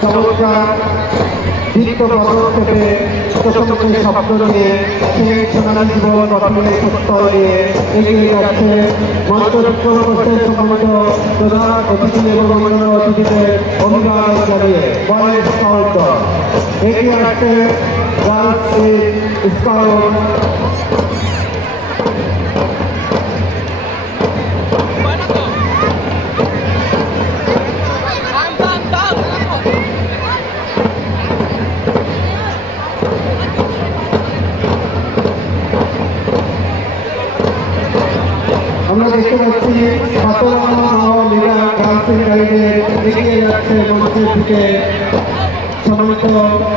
চমৎকার দীপ্ত পদক্ষেপে প্রশংসনীয় শব্দ নিয়ে সেই সোনালী জীবন গঠনের সত্তর নিয়ে এগিয়ে যাচ্ছে মঞ্চরক্ষণে সম্মানিত প্রধান অতিথি এবং অন্যান্য অতিথিদের অভিবাদন জানিয়ে বয়েজ স্কাউট দল এগিয়ে আসছে গার্লস স্কাউট। আমরা দেখতে পাচ্ছি লীলা গার্লস গাইডে এগিয়ে যাচ্ছে মঞ্চের দিকে সম্মানিত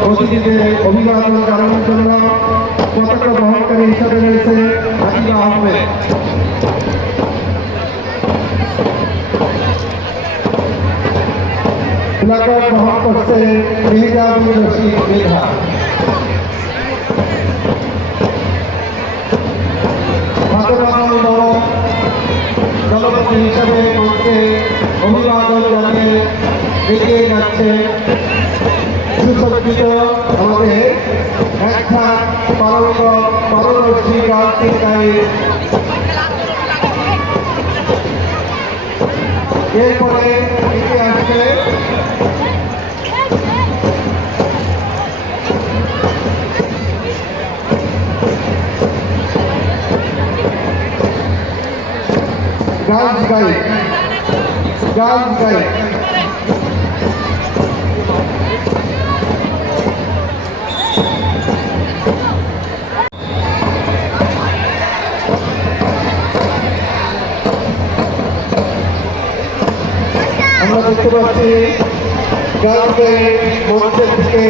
অতিথিদের অভিবাদন জানানোর জন্য পতাকা বহনকারী হিসাবে রয়েছে আকিবা আহমেদ। প্লাকার্ড বহন করছে মেহেজাবুর রশিদ মেঘা। দলপতি হিসাবে মঞ্চে অভিবাদন জানিয়ে এগিয়ে যাচ্ছে সুসজ্জিত আমাদের একটা পারদর্শী গার্লস গাইড। এরপরে এগিয়ে আসছে গার্লস গাইড। আমরা দেখতে পাচ্ছি গার্লস গাইড মঞ্চের দিকে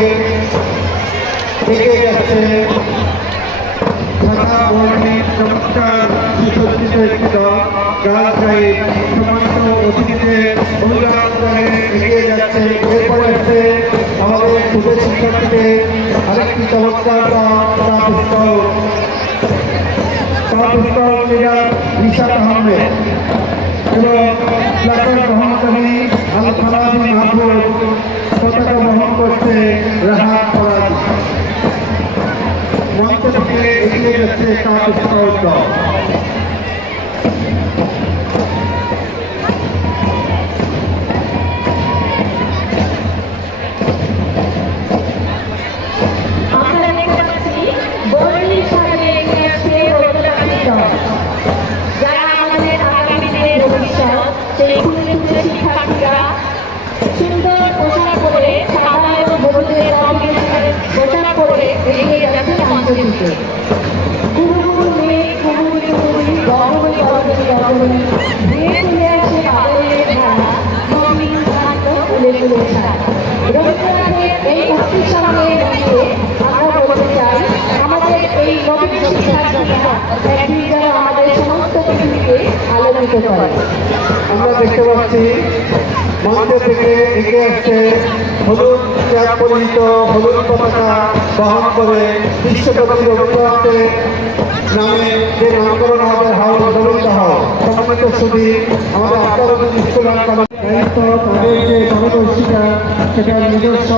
এগিয়ে যাচ্ছে ঢাকা বোর্ডের চমৎকার সুসজ্জিত একটি দল গার্লস গাইড সম্মানিত অতিথিদের অভিবাদন করে এগিয়ে যাচ্ছে। এরপরে আছে আমাদের যুব শিক্ষার্থীদের আরেকটি চমৎকার staff scout leader Rishad Ahmed এবং প্লাকার্ড বহনকারী আল ফারাবি মাহবুব। পতাকা বহন করছে রাহাত ফরাজি। মঞ্চ থেকে এগিয়ে যাচ্ছে স্টাফ স্কাউট দল। সুন্দর পোশাক পরে সাদা এবং হলুদের পোশাক পরে এগিয়ে যাচ্ছে মঞ্চটিতে। কুমুকুমু মেয়ে কুমুরি কুমুরি গগনি গগনি গগনি ধীরে তুলে আসে বাদলের ধারা মমিন শান্ত ফুলে ফুলে ছাড়া। রবীন্দ্রনাথের এই উক্তির সঙ্গে দাঁড়িয়ে আমরা বলতে চাই আমাদের এই নবীন শিক্ষার্থীরা একদিন যেন আমাদের সমস্ত পৃথিবীকে আলোকিত করে। আমরা দেখতে পাচ্ছি মঞ্চ থেকে এগিয়ে আসছে হলুদ ক্যাপ পরিহিত হলুদ পতাকা বহন করে বিশ্বকবি রবীন্দ্রনাথের নামে যে নামকরণ হবে হাউস রবীন্দ্র হাউস। সম্মানিত সুধী আমাদের আত্মারুদ্দিন স্কুল দায়িত্ব তাদের যে পারদর্শিতা সেটার নিজস্ব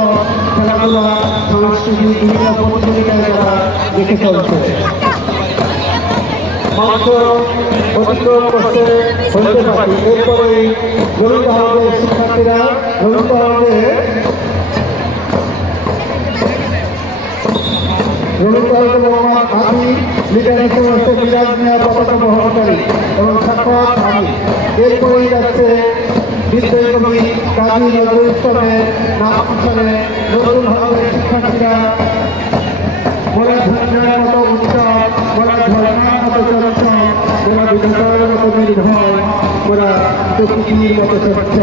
খেলাধুলা সংস্কৃতি বিভিন্ন প্রতিযোগিতায় তারা দেখে চলছে। মঞ্চ অতিক্রম করতে হতে পারি। এরপরে রবীন্দ্র হাউসের শিক্ষার্থীরা রবীন্দ্র হাউসের মোহাম্মদ আবি লিডার হিসেবে হচ্ছে মিরাজ মিয়া পতাকা বহনকারী এবং সাক্ষাৎ আবি। এরপরেই যাচ্ছে বিদ্রোহী কবি কাজী নজরুল ইসলামের নাম অনুসারে নতুন হাউসের শিক্ষার্থীরা মোরা ঝর্ণার মতো উৎসব, মোরা ঝর্ণার মতো চলাচল, মোরা বিধাতার মতো নির্ভয়, মোরা প্রকৃতির মতো স্বচ্ছ,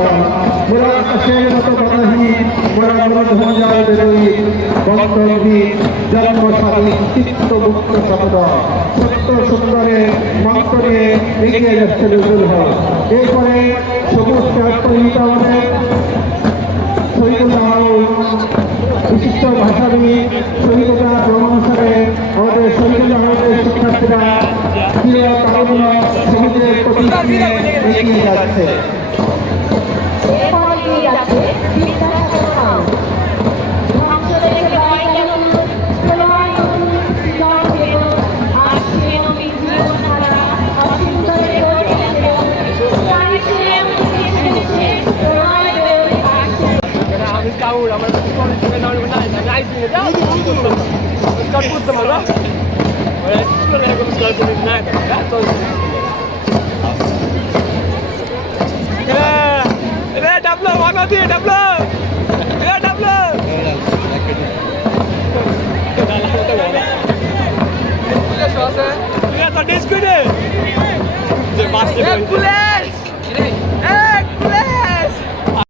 মোরা আকাশের মতো বাধাহীন, মোরা মনোধ্বজার বেরোই বন্ধবী জন্মস্বাধীন চিত্ত মুক্ত শব্দ সত্য সুন্দরে মন্ত্র নিয়ে এগিয়ে যাচ্ছে নজরুল হক। এরপরে সবুজ ক্যাপ পরিহিত আমাদের শহীদুল্লাহ বিশিষ্ট ভাষাবিদ শহীদুল্লাহ অনুসারে আমাদের শহীদুল্লাহ শিক্ষার্থীরা প্রিয় তারুণ্য শহীদের প্রতীক নিয়ে এগিয়ে যাচ্ছে। Laura, aber das ist nicht genau nein, nein, ich bin da. Das kann gut sein, oder? Oder ist es schon irgendwas da drin? Nein, das ist toll. Ja, double, one or two, double. Ja, double. Ja, das ist gut. Der Basketball.